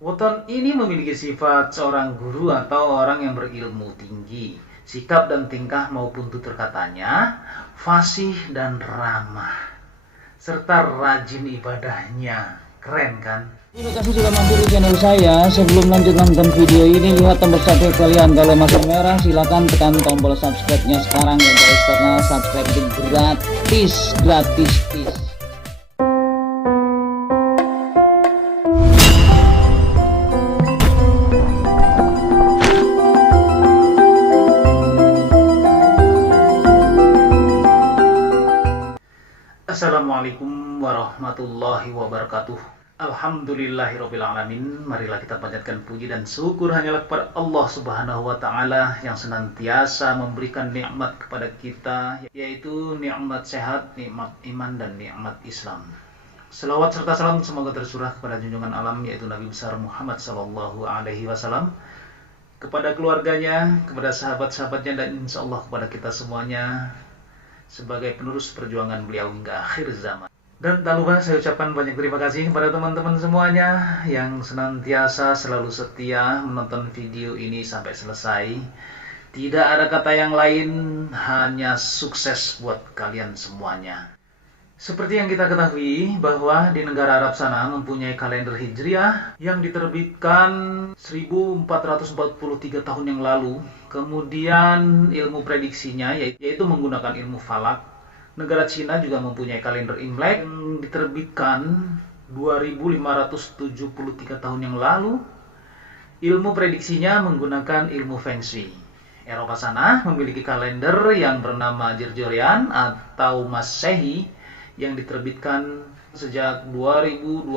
Weton ini memiliki sifat seorang guru atau orang yang berilmu tinggi. Sikap dan tingkah maupun tutur katanya fasih dan ramah, serta rajin ibadahnya. Keren kan? Terima kasih sudah mampir di channel saya. Sebelum lanjut nonton video ini, lihat tombol subscribe kalian. Kalau masih merah, silakan tekan tombol subscribe-nya sekarang ya guys, karena subscribe itu gratis. Assalamualaikum warahmatullahi wabarakatuh. Alhamdulillahirabbil alamin. Marilah kita panjatkan puji dan syukur hanyalah kepada Allah Subhanahu wa taala yang senantiasa memberikan nikmat kepada kita, yaitu nikmat sehat, nikmat iman dan nikmat Islam. Selawat serta salam semoga tercurah kepada junjungan alam, yaitu Nabi besar Muhammad sallallahu alaihi wasallam, kepada keluarganya, kepada sahabat-sahabatnya, dan insya Allah kepada kita semuanya sebagai penerus perjuangan beliau hingga akhir zaman. Dan tak lupa saya ucapkan banyak terima kasih kepada teman-teman semuanya yang senantiasa selalu setia menonton video ini sampai selesai. Tidak ada kata yang lain, hanya sukses buat kalian semuanya. Seperti yang kita ketahui bahwa di negara Arab sana mempunyai kalender Hijriah yang diterbitkan 1443 tahun yang lalu. Kemudian ilmu prediksinya yaitu menggunakan ilmu falak. Negara Cina juga mempunyai kalender Imlek yang diterbitkan 2573 tahun yang lalu. Ilmu prediksinya menggunakan ilmu Feng Shui. Eropa sana memiliki kalender yang bernama Gregorian atau Masehi yang diterbitkan sejak 2022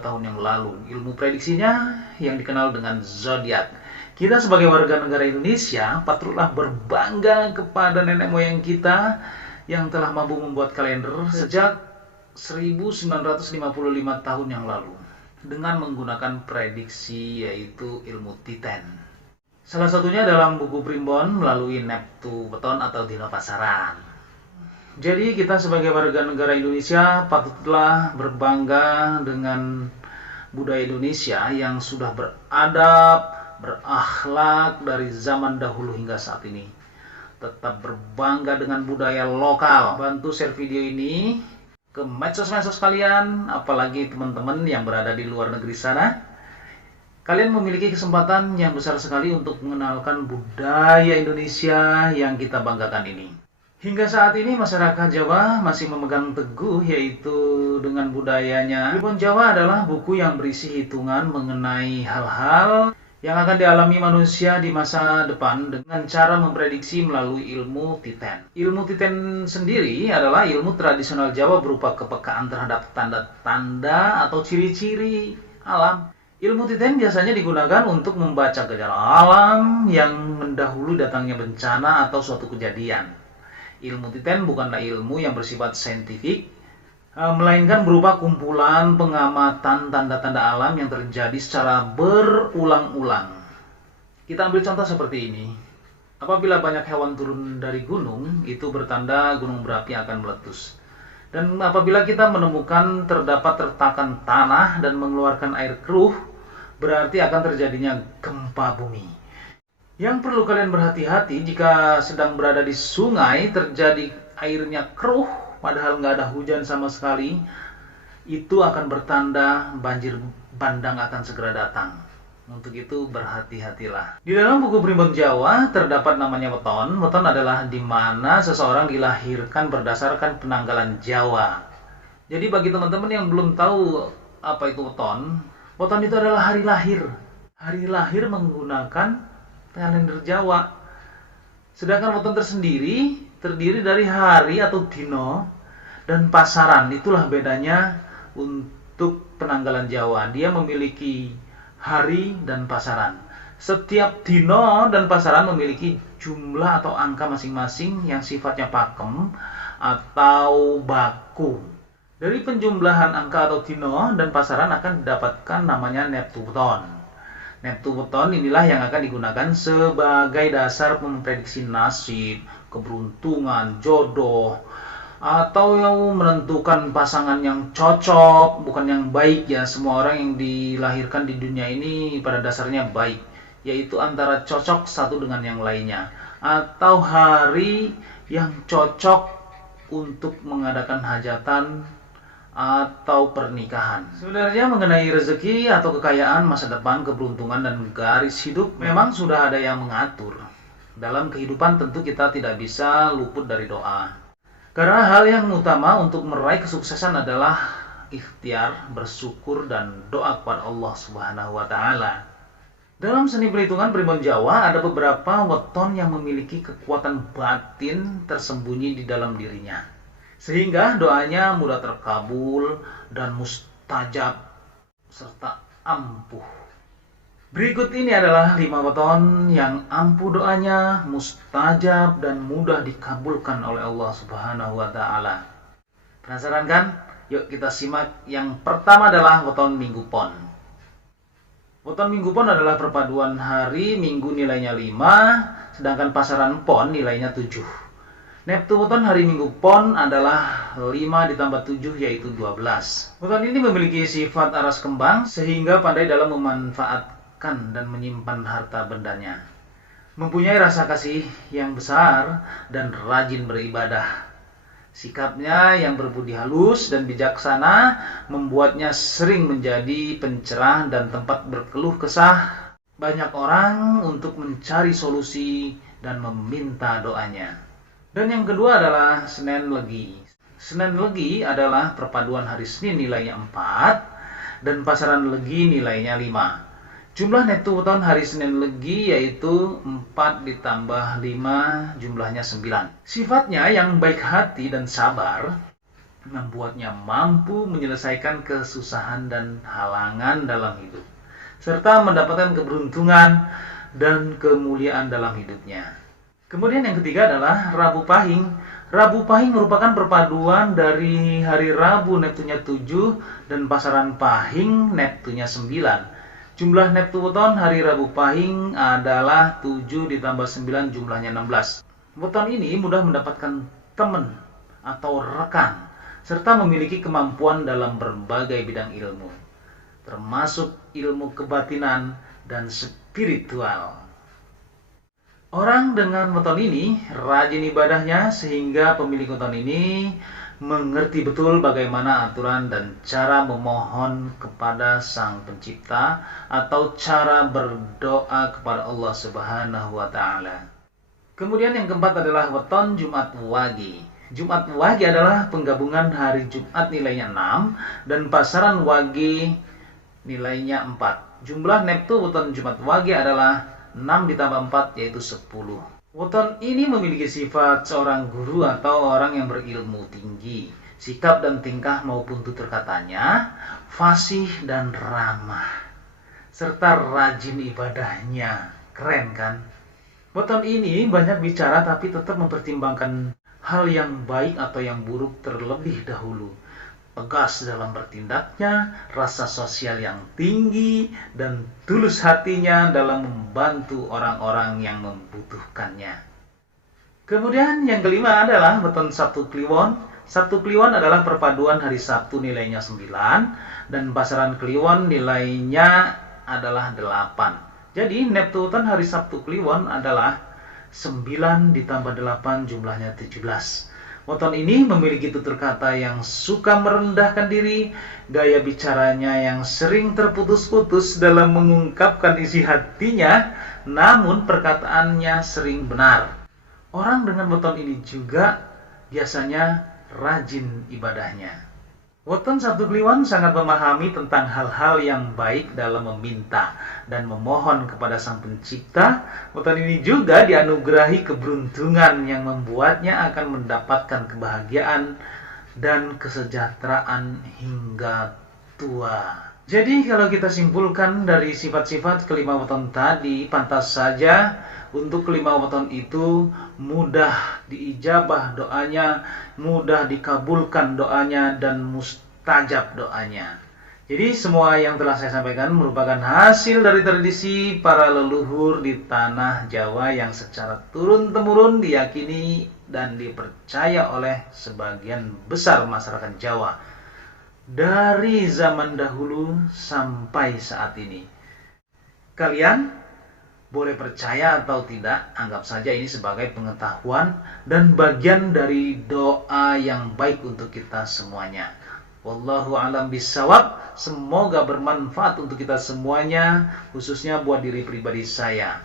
tahun yang lalu. Ilmu prediksinya yang dikenal dengan zodiak. Kita sebagai warga negara Indonesia patutlah berbangga kepada nenek moyang kita yang telah mampu membuat kalender sejak 1955 tahun yang lalu dengan menggunakan prediksi yaitu ilmu Titen. Salah satunya dalam buku Primbon melalui Neptu Weton atau Dina Pasaran. Jadi kita sebagai warga negara Indonesia patutlah berbangga dengan budaya Indonesia yang sudah beradab, berakhlak dari zaman dahulu hingga saat ini. Tetap berbangga dengan budaya lokal. Bantu share video ini ke medsos-medsos kalian, apalagi teman-teman yang berada di luar negeri sana. Kalian memiliki kesempatan yang besar sekali untuk mengenalkan budaya Indonesia yang kita banggakan ini. Hingga saat ini masyarakat Jawa masih memegang teguh yaitu dengan budayanya. Primbon Jawa adalah buku yang berisi hitungan mengenai hal-hal yang akan dialami manusia di masa depan dengan cara memprediksi melalui ilmu Titen. Ilmu Titen sendiri adalah ilmu tradisional Jawa berupa kepekaan terhadap tanda-tanda atau ciri-ciri alam. Ilmu Titen biasanya digunakan untuk membaca gejala alam yang mendahului datangnya bencana atau suatu kejadian. Ilmu Titen bukanlah ilmu yang bersifat saintifik, melainkan berupa kumpulan pengamatan tanda-tanda alam yang terjadi secara berulang-ulang. Kita ambil contoh seperti ini. Apabila banyak hewan turun dari gunung, itu bertanda gunung berapi akan meletus. Dan apabila kita menemukan terdapat retakan tanah dan mengeluarkan air keruh, berarti akan terjadinya gempa bumi. Yang perlu kalian berhati-hati jika sedang berada di sungai terjadi airnya keruh, padahal nggak ada hujan sama sekali, itu akan bertanda banjir bandang akan segera datang. Untuk itu berhati-hatilah. Di dalam buku Primbon Jawa terdapat namanya weton. Weton adalah di mana seseorang dilahirkan berdasarkan penanggalan Jawa. Jadi bagi teman-teman yang belum tahu apa itu weton, weton itu adalah hari lahir. Hari lahir menggunakan kalender Jawa. Sedangkan weton tersendiri terdiri dari hari atau dino dan pasaran. Itulah bedanya untuk penanggalan Jawa. Dia memiliki hari dan pasaran. Setiap dino dan pasaran memiliki jumlah atau angka masing-masing yang sifatnya pakem atau baku. Dari penjumlahan angka atau dino dan pasaran akan didapatkan namanya Neptu Weton. Neptu Weton inilah yang akan digunakan sebagai dasar memprediksi nasib, keberuntungan, jodoh, atau menentukan pasangan yang cocok, bukan yang baik ya. Semua orang yang dilahirkan di dunia ini pada dasarnya baik, yaitu antara cocok satu dengan yang lainnya, atau hari yang cocok untuk mengadakan hajatan atau pernikahan. Sebenarnya mengenai rezeki atau kekayaan, masa depan, keberuntungan, dan garis hidup memang sudah ada yang mengatur. Dalam kehidupan tentu kita tidak bisa luput dari doa. Karena hal yang utama untuk meraih kesuksesan adalah ikhtiar, bersyukur, dan doa kepada Allah Subhanahu wa Ta'ala. Dalam seni perhitungan Primbon Jawa ada beberapa weton yang memiliki kekuatan batin tersembunyi di dalam dirinya, sehingga doanya mudah terkabul dan mustajab serta ampuh. Berikut ini adalah 5 weton yang ampuh doanya, mustajab, dan mudah dikabulkan oleh Allah Subhanahu wa Ta'ala. Penasaran kan? Yuk kita simak. Yang pertama adalah weton Minggu Pon. Weton Minggu Pon adalah perpaduan hari Minggu nilainya 5, sedangkan pasaran Pon nilainya 7. Neptu weton hari Minggu Pon adalah 5 ditambah 7 yaitu 12. Weton ini memiliki sifat aras kembang sehingga pandai dalam memanfaatkan dan menyimpan harta bendanya. Mempunyai rasa kasih yang besar dan rajin beribadah. Sikapnya yang berbudi halus dan bijaksana membuatnya sering menjadi pencerah dan tempat berkeluh kesah banyak orang untuk mencari solusi dan meminta doanya. Dan yang kedua adalah Senen Legi. Senen Legi adalah perpaduan hari Senin nilainya 4 dan pasaran Legi nilainya 5. Jumlah neptu weton hari Senin Legi yaitu 4 ditambah 5 jumlahnya 9. Sifatnya yang baik hati dan sabar membuatnya mampu menyelesaikan kesusahan dan halangan dalam hidup, serta mendapatkan keberuntungan dan kemuliaan dalam hidupnya. Kemudian yang ketiga adalah Rabu Pahing. Rabu Pahing merupakan perpaduan dari hari Rabu neptunya 7 dan pasaran Pahing neptunya 9. Jumlah neptu weton hari Rabu Pahing adalah 7 ditambah 9 jumlahnya 16. Weton ini mudah mendapatkan teman atau rekan, serta memiliki kemampuan dalam berbagai bidang ilmu, termasuk ilmu kebatinan dan spiritual. Orang dengan weton ini rajin ibadahnya sehingga pemilik weton ini mengerti betul bagaimana aturan dan cara memohon kepada Sang Pencipta atau cara berdoa kepada Allah Subhanahu wa Ta'ala. Kemudian yang keempat adalah weton Jumat Wage. Jumat Wage adalah penggabungan hari Jumat nilainya 6 dan pasaran Wage nilainya 4. Jumlah neptu weton Jumat Wage adalah 6 ditambah 4 yaitu 10. Weton ini memiliki sifat seorang guru atau orang yang berilmu tinggi. Sikap dan tingkah maupun tutur katanya fasih dan ramah, serta rajin ibadahnya. Keren kan? Weton ini banyak bicara tapi tetap mempertimbangkan hal yang baik atau yang buruk terlebih dahulu. Tegas dalam bertindaknya, rasa sosial yang tinggi, dan tulus hatinya dalam membantu orang-orang yang membutuhkannya. Kemudian yang kelima adalah weton Sabtu Kliwon. Sabtu Kliwon adalah perpaduan hari Sabtu nilainya 9 dan pasaran Kliwon nilainya adalah 8. Jadi neptu weton hari Sabtu Kliwon adalah 9 ditambah 8 jumlahnya 17. Weton ini memiliki tutur kata yang suka merendahkan diri, gaya bicaranya yang sering terputus-putus dalam mengungkapkan isi hatinya, namun perkataannya sering benar. Orang dengan weton ini juga biasanya rajin ibadahnya. Weton Sabtu Kliwon sangat memahami tentang hal-hal yang baik dalam meminta dan memohon kepada Sang Pencipta. Weton ini juga dianugerahi keberuntungan yang membuatnya akan mendapatkan kebahagiaan dan kesejahteraan hingga tua. Jadi kalau kita simpulkan dari sifat-sifat kelima weton tadi, pantas saja untuk kelima weton itu mudah diijabah doanya, mudah dikabulkan doanya, dan mustajab doanya. Jadi semua yang telah saya sampaikan merupakan hasil dari tradisi para leluhur di tanah Jawa yang secara turun-temurun diyakini dan dipercaya oleh sebagian besar masyarakat Jawa dari zaman dahulu sampai saat ini. Kalian boleh percaya atau tidak, anggap saja ini sebagai pengetahuan dan bagian dari doa yang baik untuk kita semuanya. Wallahu a'lam bishawab. Semoga bermanfaat untuk kita semuanya, khususnya buat diri pribadi saya.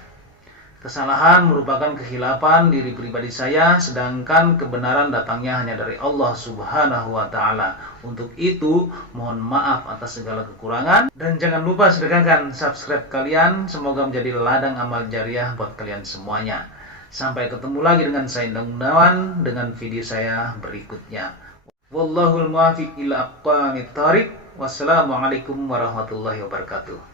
Kesalahan merupakan kekhilafan diri pribadi saya, sedangkan kebenaran datangnya hanya dari Allah Subhanahu wa Ta'ala. Untuk itu, mohon maaf atas segala kekurangan, dan jangan lupa sedekahkan subscribe kalian. Semoga menjadi ladang amal jariah buat kalian semuanya. Sampai ketemu lagi dengan saya Endang Gunawan dengan video saya berikutnya. Wallahul muwaffiq ila aqwamit thoriq. Wassalamualaikum warahmatullahi wabarakatuh.